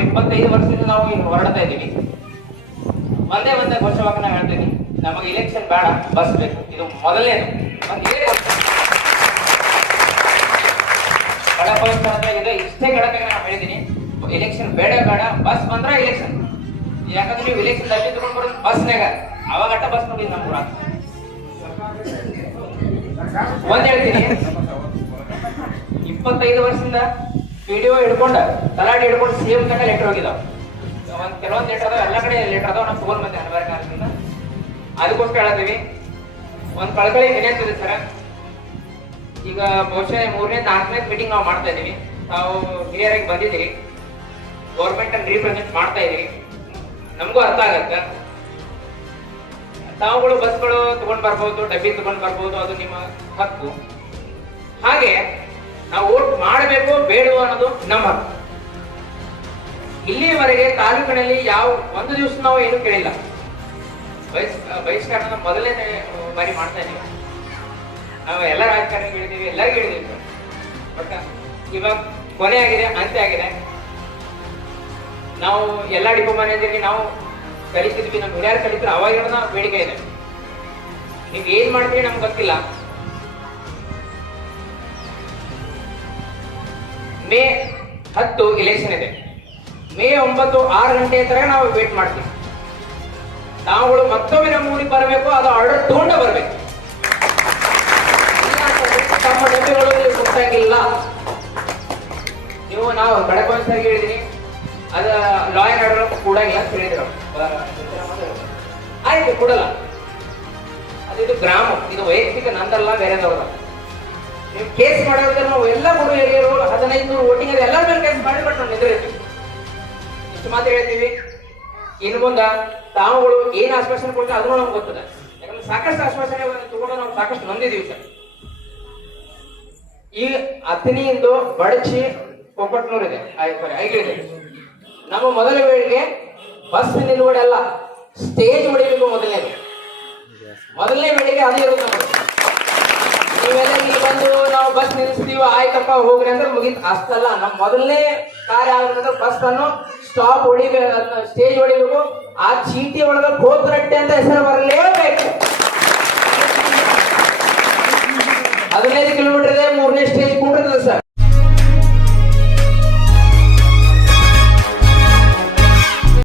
ಸುಮಾರು 25 ವರ್ಷದಿಂದ ನಾವು ಈಗ ಹೊರಡ್ತಾ ಇದ್ದೀವಿ. ಒಂದೇ ವರ್ಷವಾಗ ನಾವು ಹೇಳ್ತೀನಿ, ನಮಗೆ ಇಲೆಕ್ಷನ್ ಬೇಡ, ಬಸ್ ಬೇಕು. ಇದು ಮೊದಲನೇದು. ಇದೆ ಇಷ್ಟೇ ಕೇಳಬೇಕು ನಾನು ಹೇಳಿದ್ದೀನಿ. ಎಲೆಕ್ಷನ್ ಬೇಡ, ಬಸ್ ಬಂದ್ರೆ ಎಲೆಕ್ಷನ್. ಯಾಕಂದ್ರೆ ನೀವು ಎಲೆಕ್ಷನ್ ಅಲ್ಲಿ ತಗೊಂಡ್ ಬರೋದು ಬಸ್ನಾಗ, ಅವಾಗ ಅಟ್ಟ ಬಸ್ ನೋಡಿ ನಮ್ಮ ಊರ. ಒಂದ್ ಹೇಳ್ತೀನಿ, 25 ವರ್ಷದಿಂದ ವಿಡಿಯೋ ಹಿಡ್ಕೊಂಡ ತಲಾಡಿ ಹಿಡ್ಕೊಂಡು ಸೇಮ್ ತನಕ ಲೆಟರ್ ಹೋಗಿದಾವ. ಕೆಲವೊಂದು ಲೆಟರ್ ಅದಾವ, ಎಲ್ಲ ಕಡೆ ಲೆಟರ್ ಅದಾವ. ನಾವು ತಗೊಂಡ್ ಬಂದೆ ಅನಿವಾರ್ಯ ಕಾರಣದಿಂದ. ಅದಕ್ಕೋಸ್ಕರ ಹೇಳ್ತೀವಿ, ಒಂದ್ ಕಳಕಳಿ ವಿನಂತಿದೆ ಸರ್. ಈಗ ಬಹುಶಃ 3ನೇ 4ನೇ ಮೀಟಿಂಗ್ ನಾವು ಮಾಡ್ತಾ ಇದೀವಿ. ತಾವು ಹಿರಿಯರಾಗಿ ಬಂದಿದ್ದೀರಿ, ಗೌರ್ಮೆಂಟ್ ಅನ್ನು ರೀಪ್ರೆಸೆಂಟ್ ಮಾಡ್ತಾ ಇದೀರಿ. ನಮಗೂ ಅರ್ಥ ಆಗತ್ತೆ. ತಾವುಗಳು ಬಸ್ಗಳು ತಗೊಂಡ್ ಬರ್ಬೋದು, ಡಬ್ಬಿ ತಗೊಂಡ್ ಬರ್ಬೋದು, ಅದು ನಿಮ್ಮ ಹಕ್ಕು. ಹಾಗೆ ನಾವು ವೋಟ್ ಮಾಡಬೇಕು ಬೇಡವೋ ಅನ್ನೋದು ನಮ್ಮ ಹಕ್ಕು. ಇಲ್ಲಿವರೆಗೆ ತಾಲೂಕಿನಲ್ಲಿ ಯಾವ ಒಂದು ದಿವಸ ನಾವು ಏನು ಕೇಳಿಲ್ಲ. ಬಹಿಷ್ಕಾರನ ಮೊದಲನೇ ಬಾರಿ ಮಾಡ್ತಾ ಇದೀವಿ. ನಾವು ಎಲ್ಲ ರಾಜಕಾರಣಿಗೆ ಹೇಳಿದೀವಿ, ಎಲ್ಲರಿಗೂ ಹೇಳಿದೀವಿ. ಬಟ್ ಇವಾಗ ಕೊನೆ ಆಗಿದೆ, ಅಂತ್ಯ ಆಗಿದೆ. ನಾವು ಎಲ್ಲ ಡಿಪೋ ಮ್ಯಾನೇಜರ್ಗೆ ನಾವು ಕಲಿತಿದ್ವಿ, ನಮ್ಮ ಹಿರಿಯರು ಕಲಿತರು. ಅವಾಗಿರೋದ ಬೇಡಿಕೆ ಇದೆ. ನೀವ್ ಏನ್ ಮಾಡ್ತೀರಿ ನಮ್ಗೆ ಗೊತ್ತಿಲ್ಲ. ಮೇ 10 ಇಲೆಕ್ಷನ್ ಇದೆ. ಮೇ 9 6 ಗಂಟೆ ತರ ನಾವು ವೇಟ್ ಮಾಡ್ತೀವಿ. ನಾವುಗಳು ಮತ್ತೊಮ್ಮೆ ನಮ್ಮ ಊರಿಗೆ ಬರಬೇಕು, ಅದು ಆರ್ಡರ್ ತಗೊಂಡ ಬರ್ಬೇಕು. ತಮ್ಮ ಡಬ್ಬಿಗಳು ಗೊತ್ತಾಗಿಲ್ಲ. ನೀವು ನಾವು ಕಡಕೊಂಡ್ಸಾಗಿ ಹೇಳಿದೀನಿ, ಅದ ಲಾ ಅಂಡ್ ಆರ್ಡರ್ ಕೂಡಾಗಿಲ್ಲ ಅಂತ ಹೇಳಿದ್ರು. ಆಯ್ತು, ಕೊಡಲ್ಲ. ಇದು ಗ್ರಾಮ, ಇದು ವೈಯಕ್ತಿಕ ನಂದಲ್ಲ, ಬೇರೆದವ್ರ. ನೀವು ಕೇಸ್ ಮಾಡೋದ್ರೆ ನಾವು ಎಲ್ಲ ಕೊಡು ಹಿರಿಯರು 1500 ವೋಟಿಂಗ್ ಎಲ್ಲ ಮೇಲೆ ಕೇಸ್ ಮಾಡಿ ಬಟ್ ನಾವು ನಿಂದಿರ್ತೀವಿ. ಇಷ್ಟು ಮಾತು ಹೇಳ್ತೀವಿ. ಇನ್ನು ಮುಂದ ತಾವುಗಳು ಏನ್ ಆಶ್ವಾಸನೆ ಕೊಡ್ತಾರೆ ಅದನ್ನು ನಮ್ಗೆ ಗೊತ್ತದೆ. ಯಾಕಂದ್ರೆ ಸಾಕಷ್ಟು ಆಶ್ವಾಸನೆ ತಗೊಂಡು ನಾವು ಸಾಕಷ್ಟು ನೊಂದಿದ್ದೀವಿ ಸರ್. ಈ ಅಥಣಿಯಿಂದ ಬಡಚಿ ಕೊಪ್ಪಟ್ನೂರ್ ಇದೆ, ಐಗಳಿದೆ. ನಮ್ಮ ಮೊದಲ ವೇಳೆಗೆ ಬಸ್ ನಿಲುಗಡೆ ಅಲ್ಲ, ಸ್ಟೇಜ್ ಹೊಡಿಬೇಕು. ಮೊದಲನೇ ವೇಳೆಗೆ ಅದೇ ಇರುತ್ತೆ ನಮಗೆ. ನೀವೆಲ್ಲ ಇಲ್ಲಿ ಬಂದು ನಾವು ಬಸ್ ನಿಲ್ಲಿಸ್ತೀವಿ, ಆಯ್ತಪ್ಪ ಹೋಗ್ರಿ ಅಂದ್ರೆ ಮುಗಿತು. ಅಷ್ಟಲ್ಲ, ನಮ್ಮ ಮೊದಲನೇ ಕಾರ್ಯ ಆದ್ರೆ ಬಸ್ ಅನ್ನು ಸ್ಟಾಪ್ ಹೊಡಿಬೇಕು, ಸ್ಟೇಜ್ ಹೊಡಿಬೇಕು. ಆ ಚೀಟಿ ಒಳಗ ಗೋತ್ರಟ್ಟೆ ಅಂತ ಹೆಸರು ಬರಲೇಬೇಕು. 15 ಕಿಲೋಮೀಟರ್ ಇದೆ, 3ನೇ